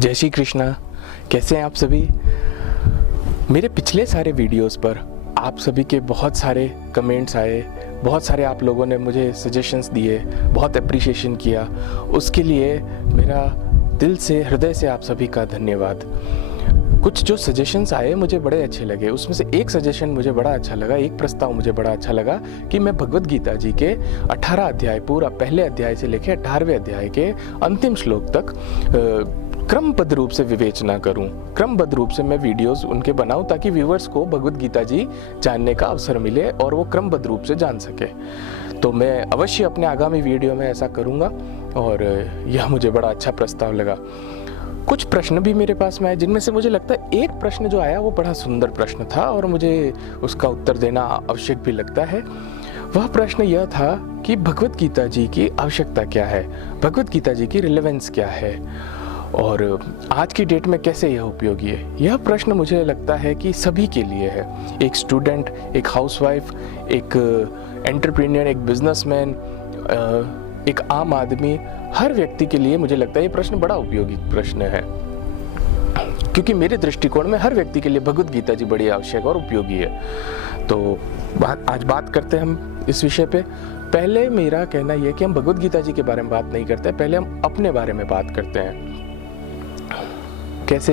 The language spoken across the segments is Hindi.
जय श्री कृष्णा। कैसे हैं आप सभी? मेरे पिछले सारे वीडियोस पर आप सभी के बहुत सारे कमेंट्स आए, बहुत सारे आप लोगों ने मुझे सजेशंस दिए, बहुत अप्रिशिएशन किया। उसके लिए मेरा दिल से, हृदय से आप सभी का धन्यवाद। कुछ जो सजेशंस आए मुझे बड़े अच्छे लगे। उसमें से एक सजेशन मुझे बड़ा अच्छा लगा, एक प्रस्ताव मुझे बड़ा अच्छा लगा कि मैं भगवद गीता जी के 18 अध्याय, पूरा पहले अध्याय से लेकर 18वें अध्याय के अंतिम श्लोक तक क्रमबद्ध रूप से विवेचना करूं, क्रमबद्ध रूप से मैं वीडियोस उनके बनाऊं ताकि व्यूअर्स को भगवद गीता जी जानने का अवसर मिले और वो क्रमबद्ध रूप से जान सके। तो मैं अवश्य अपने आगामी वीडियो में ऐसा करूंगा और यह मुझे बड़ा अच्छा प्रस्ताव लगा। कुछ प्रश्न भी मेरे पास में आए, जिनमें से मुझे लगता है एक प्रश्न जो आया वो बड़ा सुंदर प्रश्न था और मुझे उसका उत्तर देना आवश्यक भी लगता है। वह प्रश्न यह था कि भगवद गीता जी की आवश्यकता क्या है, भगवद गीता जी की रिलेवेंस क्या है और आज की डेट में कैसे यह उपयोगी है। यह प्रश्न मुझे लगता है कि सभी के लिए है। एक स्टूडेंट, एक हाउसवाइफ, एक एंटरप्रेन्योर, एक बिजनेसमैन, एक आम आदमी, हर व्यक्ति के लिए मुझे लगता है ये प्रश्न बड़ा उपयोगी प्रश्न है, क्योंकि मेरे दृष्टिकोण में हर व्यक्ति के लिए भगवद गीता जी बड़ी आवश्यक और उपयोगी है। तो आज बात करते हैं हम इस विषय पे। पहले मेरा कहना यह है कि हम भगवद गीता जी के बारे में बात नहीं करते, पहले हम अपने बारे में बात करते हैं। कैसे?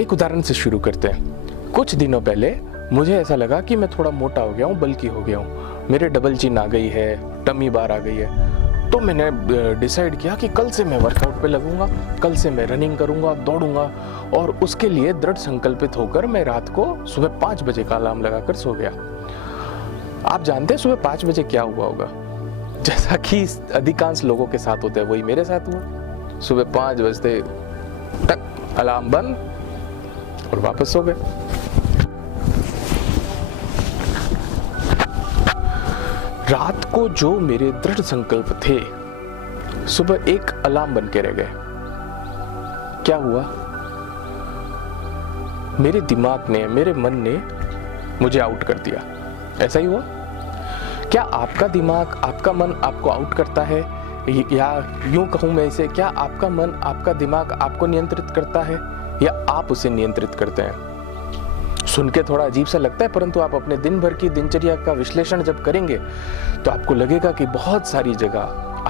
एक उदाहरण से शुरू करते हैं। कुछ दिनों पहले मुझे ऐसा लगा कि मैं थोड़ा मोटा हो गया हूँ, बल्कि हो गया हूँ, मेरे डबल चिन आ गई है, टमी बार आ गई है। तो मैंने डिसाइड किया कि कल से मैं वर्कआउट पे लगूंगा, कल से मैं रनिंग करूंगा, दौड़ूंगा और उसके लिए दृढ़ संकल्पित होकर मैं रात को सुबह 5 बजे का अलार्म लगाकर सो गया। आप जानते हैं सुबह 5 बजे क्या हुआ होगा? जैसा कि अधिकांश लोगों के साथ होता है वही मेरे साथ हुआ। सुबह 5 बजते तक अलार्म बंद और वापस सो गए। रात को जो मेरे दृढ़ संकल्प थे, सुबह एक अलार्म बन के रह गए। क्या हुआ? मेरे दिमाग ने, मेरे मन ने मुझे आउट कर दिया। ऐसा ही हुआ? क्या आपका दिमाग, आपका मन आपको आउट करता है, या यूं कहूं मैं इसे, क्या आपका मन, आपका दिमाग आपको नियंत्रित करता है या आप उसे नियंत्रित करते हैं? सुन के थोड़ा अजीब सा लगता है, परंतु आप अपने दिन भर की दिनचर्या का विश्लेषण जब करेंगे तो आपको लगेगा कि बहुत सारी जगह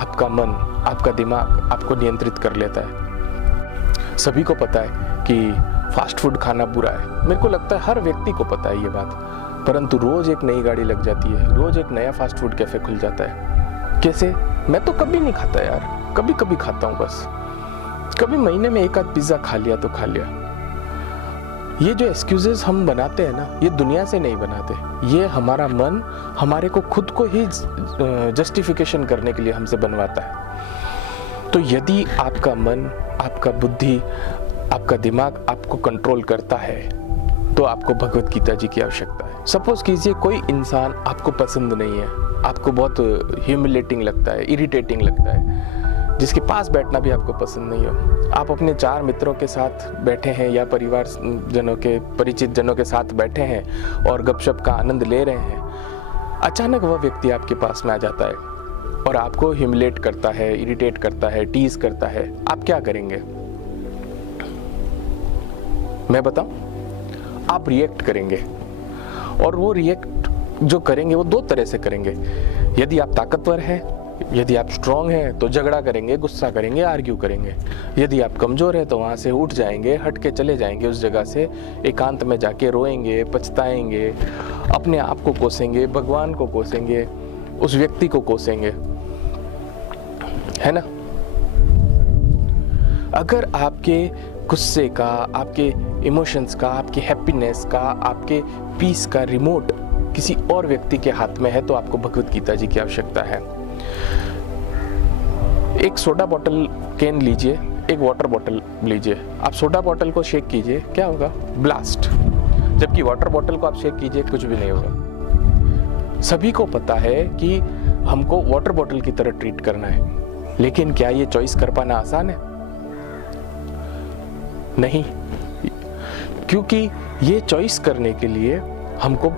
आपका मन, आपका दिमाग आपको नियंत्रित कर लेता है। सभी को पता है कि फास्ट फूड खाना बुरा है, मेरे को लगता है हर व्यक्ति को पता है ये बात, परंतु रोज एक नई गाड़ी लग जाती है, रोज एक नया फास्ट फूड कैफे खुल जाता है। कैसे? मैं तो कभी नहीं खाता यार, कभी कभी खाता हूँ बस, कभी महीने में एक आध पिज्जा खा लिया तो खा लिया। ये जो एक्सक्यूजेस हम बनाते हैं ना, ये दुनिया से नहीं बनाते, ये हमारा मन हमारे को खुद को ही जस्टिफिकेशन करने के लिए हमसे बनवाता है। तो यदि आपका मन, आपका बुद्धि, आपका दिमाग आपको कंट्रोल करता है तो आपको भगवद गीता जी की आवश्यकता है। सपोज कीजिए कोई इंसान आपको पसंद नहीं है, आपको बहुत ह्यूमिलेटिंग लगता है, इरिटेटिंग लगता है, जिसके पास बैठना भी आपको पसंद नहीं हो। आप अपने 4 मित्रों के साथ बैठे हैं या परिवार जनों के, परिचित जनों के साथ बैठे हैं और गपशप का आनंद ले रहे हैं। अचानक वह व्यक्ति आपके पास में आ जाता है और आपको ह्यूमिलेट करता है, इरिटेट करता है, टीज करता है। आप क्या करेंगे? मैं बताऊं? आप रिएक्ट करेंगे और वो रिएक्ट जो करेंगे वो 2 तरह से करेंगे। यदि आप ताकतवर हैं, यदि आप स्ट्रांग हैं तो झगड़ा करेंगे, गुस्सा करेंगे, आर्ग्यू करेंगे। यदि आप कमजोर हैं तो वहां से उठ जाएंगे, हट के चले जाएंगे उस जगह से, एकांत में जाके रोएंगे, पछताएंगे, अपने आप को कोसेंगे, भगवान को कोसेंगे, उस व्यक्ति को कोसेंगे, है ना? अगर आपके गुस्से का, आपके इमोशंस का, आपकी हैप्पीनेस का, आपके पीस का रिमोट किसी और व्यक्ति के हाथ में है तो आपको भगवद गीता जी की आवश्यकता है। एक सोडा बोतल कैन लीजिए, एक वाटर बोतल लीजिए, आप सोडा बोतल को शेक कीजिए, क्या होगा? ब्लास्ट। जबकि वाटर बोतल को आप शेक कीजिए, कुछ भी नहीं होगा। सभी को पता है कि हमको वाटर बोतल की तरह ट्रीट करना है, लेकिन क्या ये चॉइस कर पाना आसान है? नहीं, क्योंकि ये चॉइस करने के लिए हमको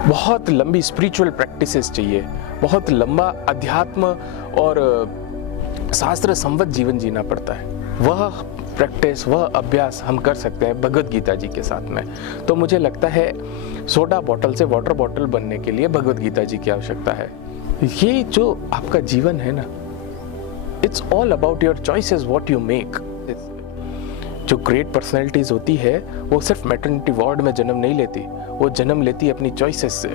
बहुत लंबी स्पिरिचुअल प्रैक्टिसेस चाहिए, बहुत लंबा अध्यात्म और शास्त्र संवत जीवन जीना पड़ता है। वह प्रैक्टिस, वह अभ्यास हम कर सकते हैं भगवद गीता जी के साथ में। तो मुझे लगता है सोडा बॉटल से वाटर बॉटल बनने के लिए भगवद गीता जी की आवश्यकता है। ये जो आपका जीवन है ना, it's all about your choices what you make. जो ग्रेट पर्सनैलिटीज होती है वो सिर्फ मैटरनिटी वार्ड में जन्म नहीं लेती, वो जन्म लेती है अपनी चॉइसेस से।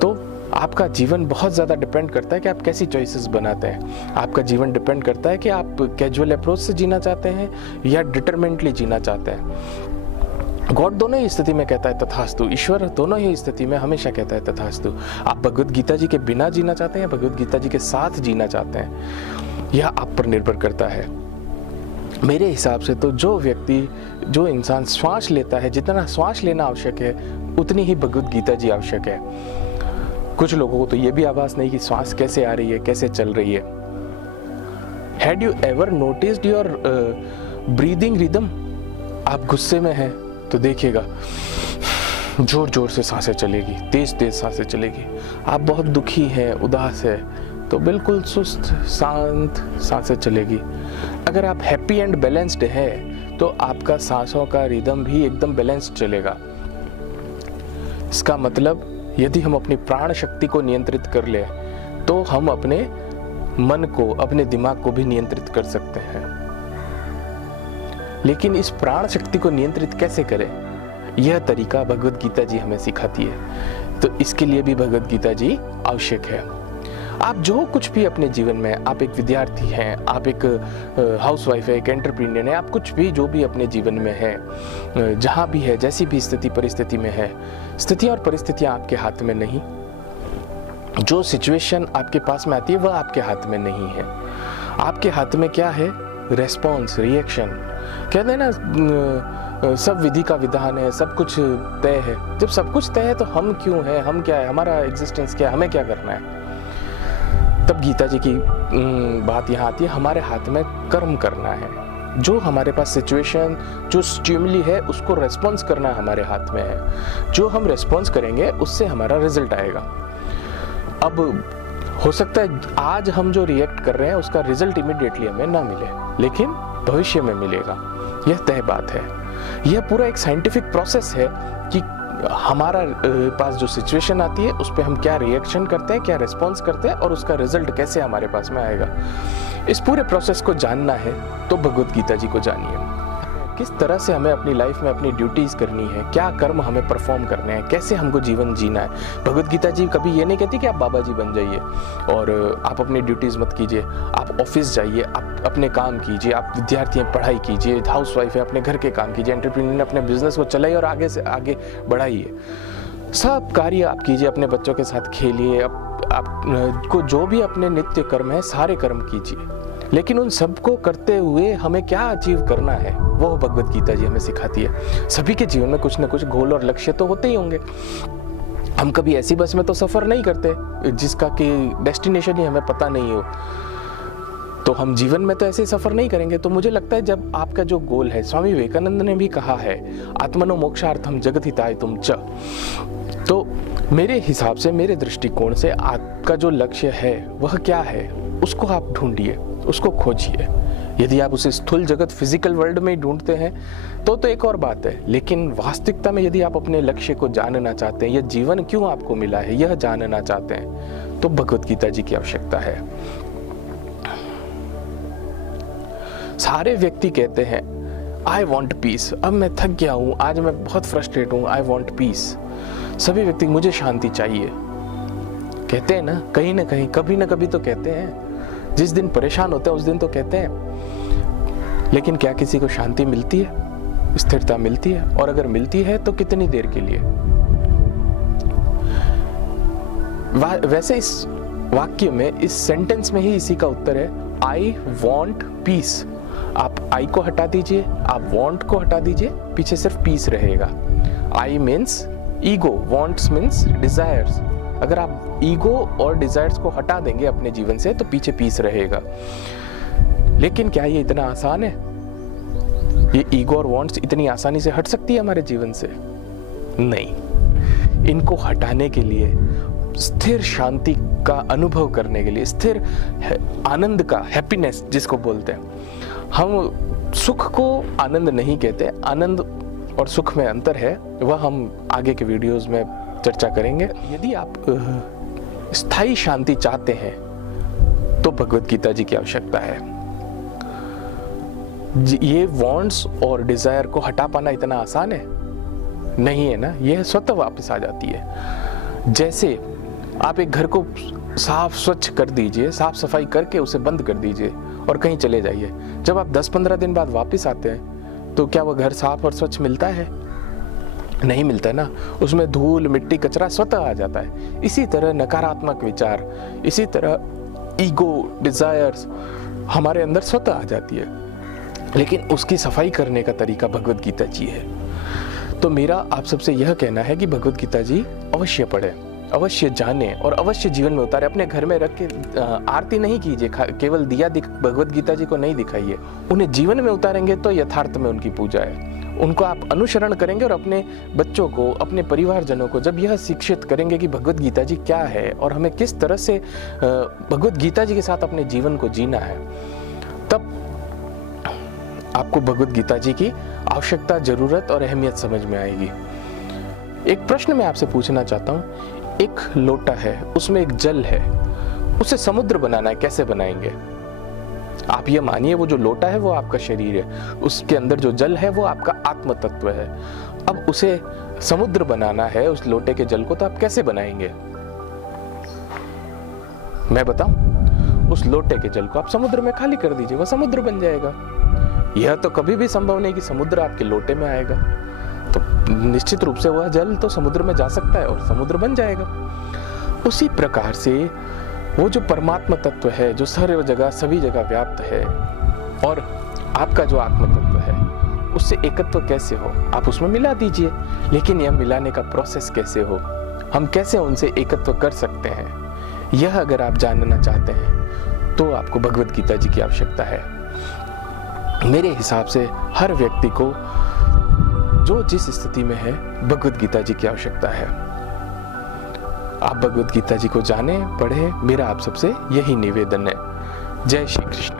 तो आपका जीवन बहुत ज़्यादा डिपेंड करता है कि आप कैसी चॉइसेस बनाते हैं। आपका जीवन डिपेंड करता है कि आप कैजुअल अप्रोच से जीना चाहते हैं या डिटरमिनेटली जीना चाहते हैं। गॉड दोनों ही स्थिति में कहता है तथास्तु, ईश्वर दोनों ही स्थिति में हमेशा कहता है तथास्तु। आप भगवद गीता जी के बिना जीना चाहते हैं, भगवद गीता जी के साथ जीना चाहते हैं, यह आप पर निर्भर करता है। मेरे हिसाब से तो जो व्यक्ति, जो इंसान श्वास लेता है, जितना श्वास लेना आवश्यक है उतनी ही भगवद गीता जी आवश्यक है। कुछ लोगों को तो ये भी आभास नहीं कि श्वास कैसे आ रही है, कैसे चल रही है। Had you ever noticed your breathing rhythm? आप गुस्से में हैं तो देखिएगा जोर जोर से सांसें चलेगी, तेज तेज सांसें चलेगी। आप बहुत दुखी हैं, उदास है तो बिल्कुल सुस्त शांत सांसें चलेगी। अगर आप हैप्पी एंड बैलेंस्ड है तो आपका सांसों का रिदम भी एकदम बैलेंस्ड चलेगा। इसका मतलब यदि हम अपनी प्राण शक्ति को नियंत्रित कर ले तो हम अपने मन को, अपने दिमाग को भी नियंत्रित कर सकते हैं। लेकिन इस प्राण शक्ति को नियंत्रित कैसे करें, यह तरीका भगवद गीता जी हमें सिखाती है। तो इसके लिए भी भगवद गीता जी आवश्यक है। आप जो कुछ भी अपने जीवन में, आप एक विद्यार्थी हैं, आप एक हाउसवाइफ है, एक एंटरप्रेन्योर है, आप कुछ भी जो भी अपने जीवन में है, जहाँ भी है, जैसी भी स्थिति परिस्थिति में है, स्थितियाँ और परिस्थितियाँ आपके हाथ में नहीं। जो सिचुएशन आपके पास में आती है वह आपके हाथ में नहीं है। आपके हाथ में क्या है? Response, reaction. कहते हैं ना सब विधि का विधान है, सब कुछ तय है। जब सब कुछ तय है तो हम क्यों हैं, हम क्या है, हमारा एग्जिस्टेंस क्या है, हमें क्या करना है? तब गीता जी की बात यहाँ आती है, हमारे हाथ में कर्म करना है। जो हमारे पास सिचुएशन, जो स्टिमुली है उसको रेस्पॉन्स करना हमारे हाथ में है। जो हम रेस्पॉन्स करेंगे उससे हमारा रिजल्ट आएगा। अब हो सकता है आज हम जो रिएक्ट कर रहे हैं उसका रिजल्ट इमीडिएटली हमें ना मिले, लेकिन भविष्य में मिलेगा। यह तय बात है। यह पूरा एक साइंटिफिक प्रोसेस है कि हमारा पास जो सिचुएशन आती है उस पर हम क्या रिएक्शन करते हैं, क्या रिस्पॉन्स करते हैं और उसका रिजल्ट कैसे हमारे पास में आएगा। इस पूरे प्रोसेस को जानना है तो भगवद गीता जी को जानिए। किस तरह से हमें अपनी लाइफ में अपनी ड्यूटीज करनी है, क्या कर्म हमें परफॉर्म करने हैं, कैसे हमको जीवन जीना है। भगवद गीता जी कभी ये नहीं कहती कि आप बाबा जी बन जाइए और आप अपनी ड्यूटीज मत कीजिए। आप ऑफिस जाइए, आप अपने काम कीजिए, आप विद्यार्थी हैं पढ़ाई कीजिए, हाउसवाइफ है अपने घर के काम कीजिए, एंटरप्रेन्योर अपने बिजनेस को चलाइए और आगे से आगे बढ़ाइए। सब कार्य आप कीजिए, अपने बच्चों के साथ खेलिए, आपको जो भी अपने नित्य कर्म है सारे कर्म कीजिए। लेकिन उन सबको करते हुए हमें क्या अचीव करना है वो भगवद गीता जी हमें सिखाती है। सभी के जीवन में कुछ ना कुछ गोल और लक्ष्य तो होते ही होंगे। हम कभी ऐसी बस में तो सफर नहीं करते जिसका कि डेस्टिनेशन ही हमें पता नहीं हो, तो हम जीवन में तो ऐसे सफर नहीं करेंगे। तो मुझे लगता है जब आपका जो गोल है, स्वामी विवेकानंद ने भी कहा है, आत्मनो मोक्षार्थम जगत हितायतुम च। तो मेरे हिसाब से, मेरे दृष्टिकोण से आपका जो लक्ष्य है वह क्या है, उसको आप ढूंढिए, उसको खोजिए। यदि आप उसे स्थूल जगत, फिजिकल वर्ल्ड में ही ढूंढते हैं तो एक और बात है। लेकिन वास्तविकता में यदि आप अपने लक्ष्य को जानना चाहते हैं, यह जीवन क्यों आपको मिला है यह जानना चाहते हैं, तो भगवद गीता जी की आवश्यकता है। सारे व्यक्ति कहते हैं आई वॉन्ट पीस। अब मैं थक गया हूं, आज मैं बहुत फ्रस्ट्रेट हूं, आई वॉन्ट पीस। सभी व्यक्ति मुझे शांति चाहिए कहते हैं ना कहीं, कभी ना कभी तो कहते हैं। जिस दिन परेशान होते हैं उस दिन तो कहते हैं। लेकिन क्या किसी को शांति मिलती है, स्थिरता मिलती है? और अगर मिलती है तो कितनी देर के लिए? वैसे इस वाक्य में, इस सेंटेंस में ही इसी का उत्तर है, आई वॉन्ट पीस। आप आई को हटा दीजिए, आप वॉन्ट को हटा दीजिए, पीछे सिर्फ पीस रहेगा। I means ego, wants means desires. अगर आप ईगो और डिजायर्स को हटा देंगे अपने जीवन से तो पीछे पीस रहेगा। लेकिन क्या ये इतना आसान है? ये ईगो और वांट्स इतनी आसानी से हट सकती है हमारे जीवन से? नहीं। इनको हटाने के लिए स्थिर शांति का अनुभव करने के लिए, स्थिर आनंद का, हैप्पीनेस जिसको बोलते हैं, हम सुख को आनंद नहीं कहते। आनंद और सुख में अंतर है, वह हम आगे के वीडियोस में चर्चा करेंगे। यदि आप स्थायी शांति चाहते हैं तो भगवद गीता जी की आवश्यकता है। ये वांट्स और डिजायर को हटा पाना इतना आसान है नहीं है ना, यह स्वतः वापस आ जाती है। जैसे आप एक घर को साफ स्वच्छ कर दीजिए, साफ सफाई करके उसे बंद कर दीजिए और कहीं चले जाइए। जब आप 10-15 दिन बाद वापस आते हैं तो क्या वह घर साफ और स्वच्छ मिलता है? नहीं मिलता है ना, उसमें धूल, मिट्टी, कचरा स्वतः आ जाता है। इसी तरह नकारात्मक विचार, इसी तरह ईगो, डिजायर्स हमारे अंदर स्वतः आ जाती है, लेकिन उसकी सफाई करने का तरीका भगवद गीता जी है। तो मेरा आप सबसे यह कहना है कि भगवद गीता जी अवश्य पढ़े, अवश्य जाने और अवश्य जीवन में उतारे। अपने घर में रख के आरती नहीं कीजिए, केवल दिया भगवद गीता जी को नहीं दिखाइए। उन्हें जीवन में उतारेंगे तो यथार्थ में उनकी पूजा है। उनको आप अनुसरण करेंगे और अपने बच्चों को, अपने परिवारजनों को जब यह शिक्षित करेंगे कि भगवद गीता जी क्या है और हमें किस तरह से भगवद गीता जी के साथ अपने जीवन को जीना है, तब आपको भगवद गीता जी की आवश्यकता, जरूरत और अहमियत समझ में आएगी। एक प्रश्न मैं आपसे पूछना चाहता हूँ। एक लोटा है, उसमें एक जल है, उसे समुद्र बनाना है, कैसे बनाएंगे? आप ये मानिए वो जो लोटा है वो आपका शरीर है, उसके अंदर जो जल है वो आपका आत्म तत्व है। अब उसे समुद्र बनाना है, उस लोटे के जल को, तो आप कैसे बनाएंगे? मैं बताऊं? उस लोटे के जल को आप समुद्र में खाली कर दीजिए, वह समुद्र बन जाएगा। यह तो कभी भी संभव नहीं कि समुद्र आपके लोटे में आएगा, तो निश्चित रूप से वह जल तो समुद्र में जा सकता है और समुद्र बन जाएगा। उसी प्रकार से वो जो परमात्मा तत्व है, जो सर्व जगह, सभी जगह व्याप्त है, और आपका जो आत्म तत्व है, उससे एकत्व कैसे हो? आप उसमें मिला दीजिए। लेकिन यह मिलाने का प्रोसेस कैसे हो, हम कैसे उनसे एकत्व कर सकते हैं, यह अगर आप जानना चाहते हैं तो आपको भगवद गीता जी की आवश्यकता है। मेरे हिसाब से हर व्यक्ति को जो जिस स्थिति में है, भगवद गीता जी की आवश्यकता है। आप भगवद गीता जी को जानें, पढ़ें, मेरा आप सबसे यही निवेदन है। जय श्री कृष्ण।